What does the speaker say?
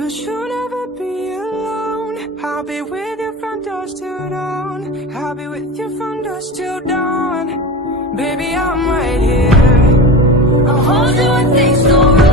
but you'll never be alone. I'll be with you from dusk till dawn. I'll be with you from dusk till dawn. Baby, I'm right here. I'll hold you when things go wrong.